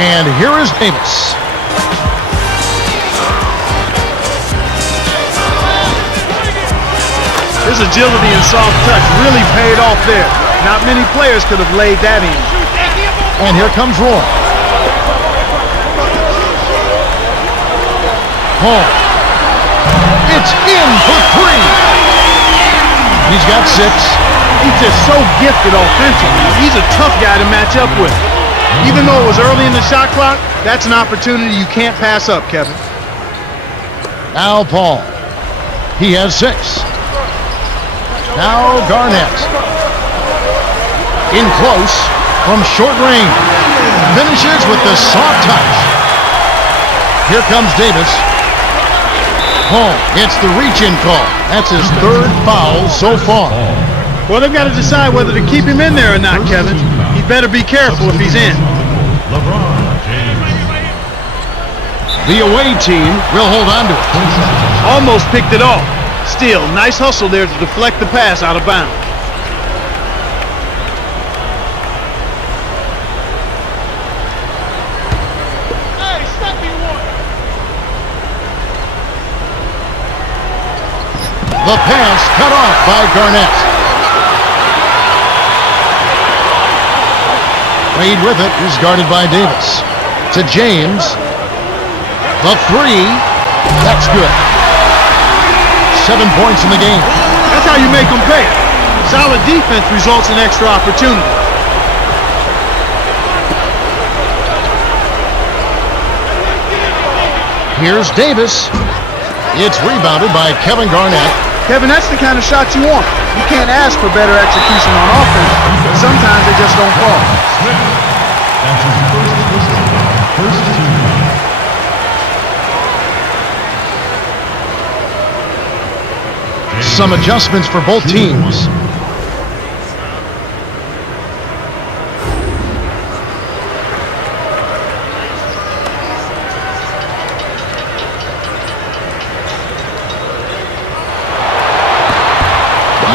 And here is Davis. His agility and soft touch really paid off there. Not many players could have laid that in. And here comes Roy. Hall. It's in for three. He's got 6. He's just so gifted offensively. He's a tough guy to match up with. Even though it was early in the shot clock, that's an opportunity you can't pass up, Kevin. Now Paul. He has 6. Now Garnett. In close from short range. Finishes with the soft touch. Here comes Davis. Paul gets the reach-in call. That's his 3rd foul so far. Well, they've got to decide whether to keep him in there or not, Kevin. He better be careful if he's in. The away team will hold on to it. Almost picked it off. Still, nice hustle there to deflect the pass out of bounds. The pass cut off by Garnett. Wade with it is guarded by Davis. To James. The 3. That's good. 7 points in the game. That's how you make them pay. Solid defense results in extra opportunity. Here's Davis. It's rebounded by Kevin Garnett. Kevin, that's the kind of shot you want. You can't ask for better execution on offense, but sometimes they just don't fall. That's his first team. Some adjustments for both teams.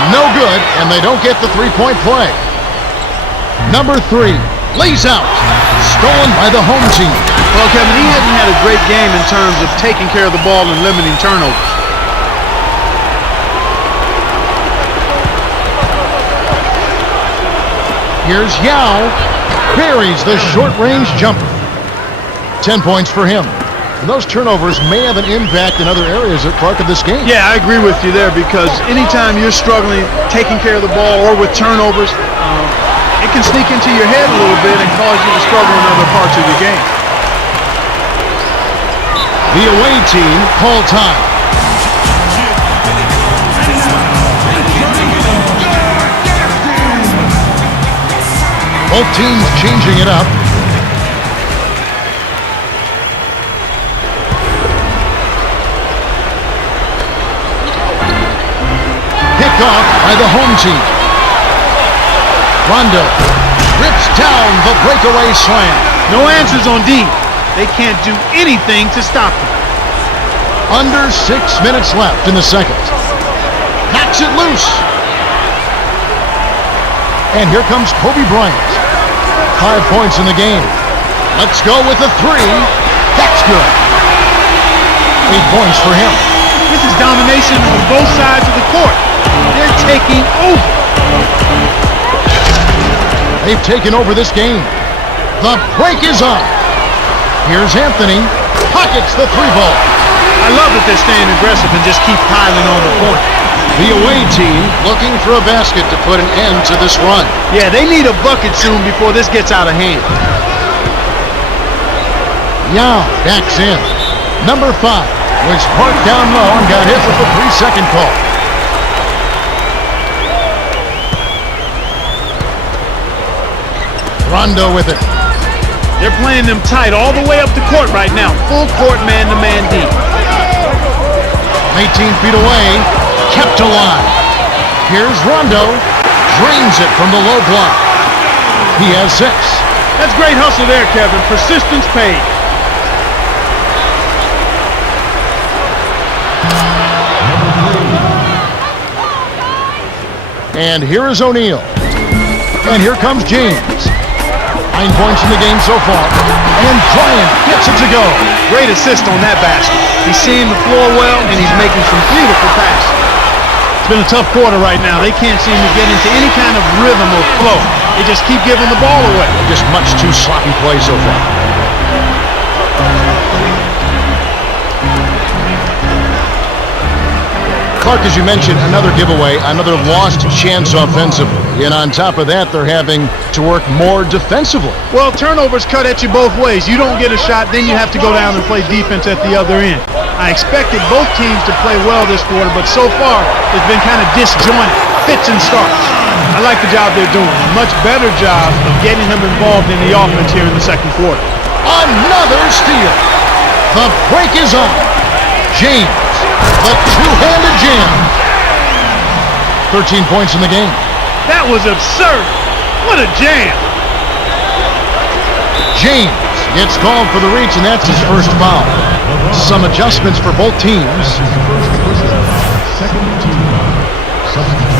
No good, and they don't get the 3-point play. Number 3 lays out. Stolen by the home team. Well, Kevin, he hasn't had a great game in terms of taking care of the ball and limiting turnovers. Here's Yao. Buries the short-range jumper. 10 points for him. And those turnovers may have an impact in other areas at Clark of this game. Yeah, I agree with you there, because anytime you're struggling taking care of the ball or with turnovers, it can sneak into your head a little bit and cause you to struggle in other parts of your game. The away team call time. Both teams changing it up. Picked off by the home team. Rondo rips down the breakaway slam. No answers on D. They can't do anything to stop him. Under 6 minutes left in the second. Knocks it loose. And here comes Kobe Bryant. 5 points in the game. Let's go with a 3. That's good. 8 points for him. This is domination on both sides of the court. They're taking over. They've taken over this game. The break is on. Here's Anthony. Pockets the 3-ball. I love that they're staying aggressive and just keep piling on the point. The away team looking for a basket to put an end to this run. Yeah, they need a bucket soon before this gets out of hand. Yao backs in. Number 5 was parked down low and got hit with a 3-second call. Rondo with it. They're playing them tight all the way up the court right now. Full court man-to-man D. 18 feet away. Kept alive. Here's Rondo. Drains it from the low block. He has 6. That's great hustle there, Kevin. Persistence paid. And here is O'Neal. And here comes James. 9 points in the game so far. And Bryant gets it to go. Great assist on that basket. He's seeing the floor well, and he's making some beautiful passes. It's been a tough quarter right now. They can't seem to get into any kind of rhythm or flow. They just keep giving the ball away. Just much too sloppy play so far. Clark, as you mentioned, another giveaway, another lost chance offensively. And on top of that, they're having to work more defensively. Well, turnovers cut at you both ways. You don't get a shot, then you have to go down and play defense at the other end. I expected both teams to play well this quarter, but so far, it's been kind of disjointed, fits and starts. I like the job they're doing. A much better job of getting them involved in the offense here in the second quarter. Another steal. The break is on. James, the two-handed jam. 13 points in the game. That was absurd. What a jam. James gets called for the reach, and that's his first foul. Some adjustments for both teams. That's his first personal foul. Second team foul. Substitution.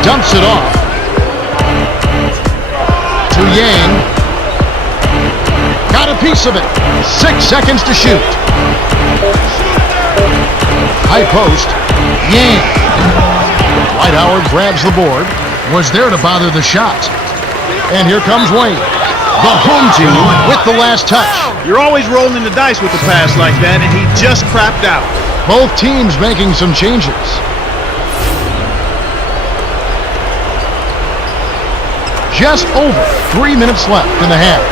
Dumps it off to Yang. Got a piece of it. 6 seconds to shoot. High post. Yang. Dwight Howard grabs the board. Was there to bother the shot. And here comes Wayne. The home team with the last touch. You're always rolling the dice with a pass like that, and he just crapped out. Both teams making some changes. Just over 3 minutes left in the half.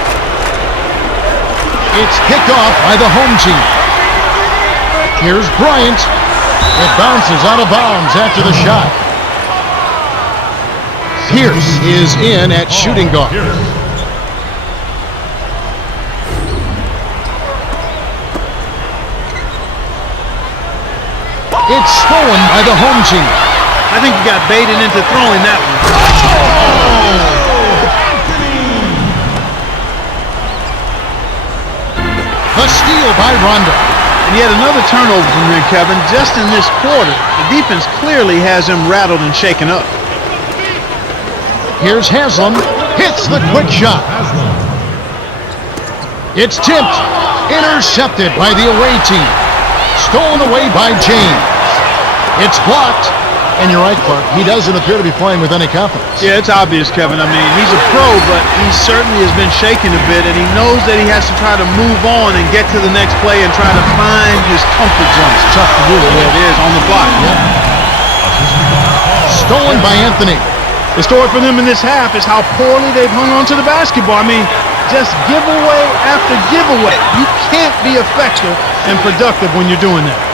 It's kicked off by the home team. Here's Bryant. It bounces out of bounds after the shot. Pierce is in at shooting guard. It's stolen by the home team. I think he got baited into throwing that one. The steal by Rondo. And yet another turnover from him, Kevin, just in this quarter. The defense clearly has him rattled and shaken up. Here's Haslam. Hits the quick shot. It's tipped. Intercepted by the away team. Stolen away by James. It's blocked. And you're right, Clark. He doesn't appear to be playing with any confidence. Yeah, it's obvious, Kevin. I mean, he's a pro, but he certainly has been shaken a bit, and he knows that he has to try to move on and get to the next play and try to find his comfort zone. It's tough to do it. Yeah, it is, on the block. Yeah. Stolen by Anthony. The story for them in this half is how poorly they've hung on to the basketball. I mean, just giveaway after giveaway. You can't be effective and productive when you're doing that.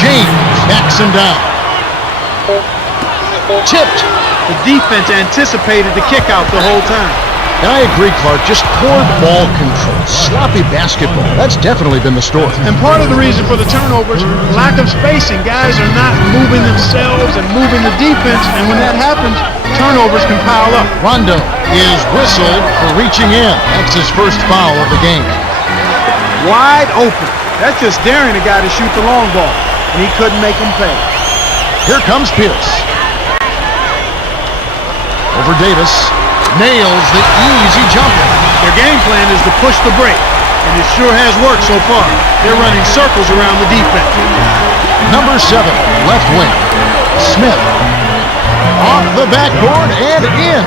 James backs him down. Tipped. The defense anticipated the kick out the whole time. And I agree, Clark. Just poor ball control. Sloppy basketball. That's definitely been the story. And part of the reason for the turnovers, lack of spacing. Guys are not moving themselves and moving the defense. And when that happens, turnovers can pile up. Rondo is whistled for reaching in. That's his first foul of the game. Wide open. That's just daring a guy to shoot the long ball. And he couldn't make him pay. Here comes Pierce. Over Davis. Nails the easy jumper. Their game plan is to push the break. And it sure has worked so far. They're running circles around the defense. Number 7, left wing. Smith. Off the backboard and in.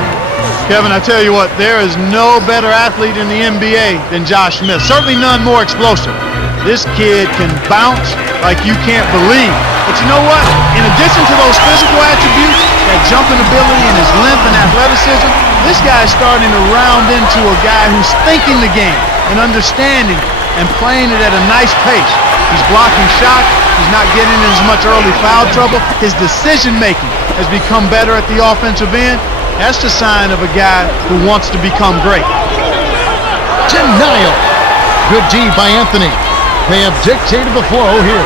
Kevin, I tell you what, there is no better athlete in the NBA than Josh Smith. Certainly none more explosive. This kid can bounce like you can't believe. But you know what? In addition to those physical attributes, that jumping ability and his length and athleticism, this guy is starting to round into a guy who's thinking the game and understanding it and playing it at a nice pace. He's blocking shots. He's not getting in as much early foul trouble. His decision-making has become better at the offensive end. That's the sign of a guy who wants to become great. Denial. Good D by Anthony. They have dictated the flow here.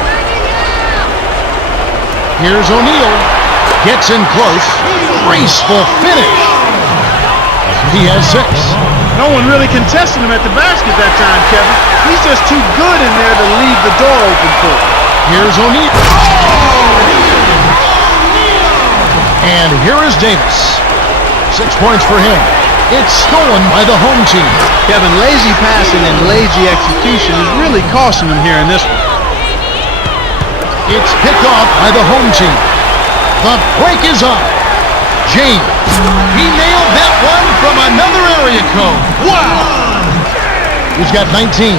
Here's O'Neal. Gets in close. Graceful finish. He has 6. No one really contested him at the basket that time, Kevin. He's just too good in there to leave the door open for him. Here's O'Neal. And here is Davis. 6 points for him. It's stolen by the home team. Kevin, lazy passing and lazy execution is really costing him here in this one. It's picked off by the home team. The break is on. James. He nailed that one from another area code. Wow! He's got 19.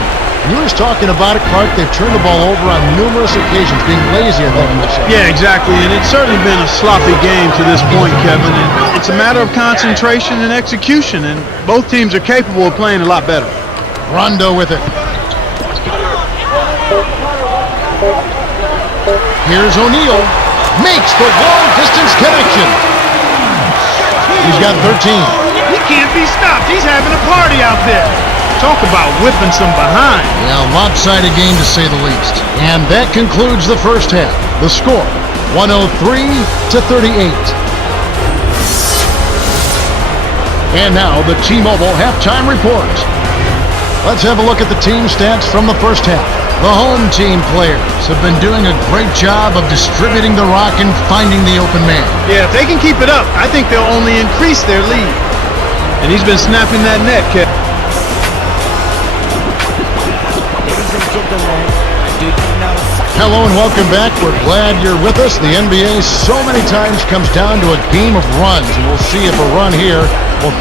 You were talking about it, Clark. They've turned the ball over on numerous occasions, being lazy, I think you were saying. Yeah, exactly. And it's certainly been a sloppy game to this point, Kevin. And it's a matter of concentration and execution, and both teams are capable of playing a lot better. Rondo with it. Here's O'Neal. Makes the long-distance connection. He's got 13. He can't be stopped. He's having a party out there. Talk about whipping some behind. Yeah, lopsided game to say the least. And that concludes the first half. The score, 103-38. And now the T-Mobile halftime report. Let's have a look at the team stats from the first half. The home team players have been doing a great job of distributing the rock and finding the open man. Yeah, if they can keep it up, I think they'll only increase their lead. And he's been snapping that net, Kevin. Hello and welcome back. We're glad you're with us. The NBA so many times comes down to a game of runs, and we'll see if a run here will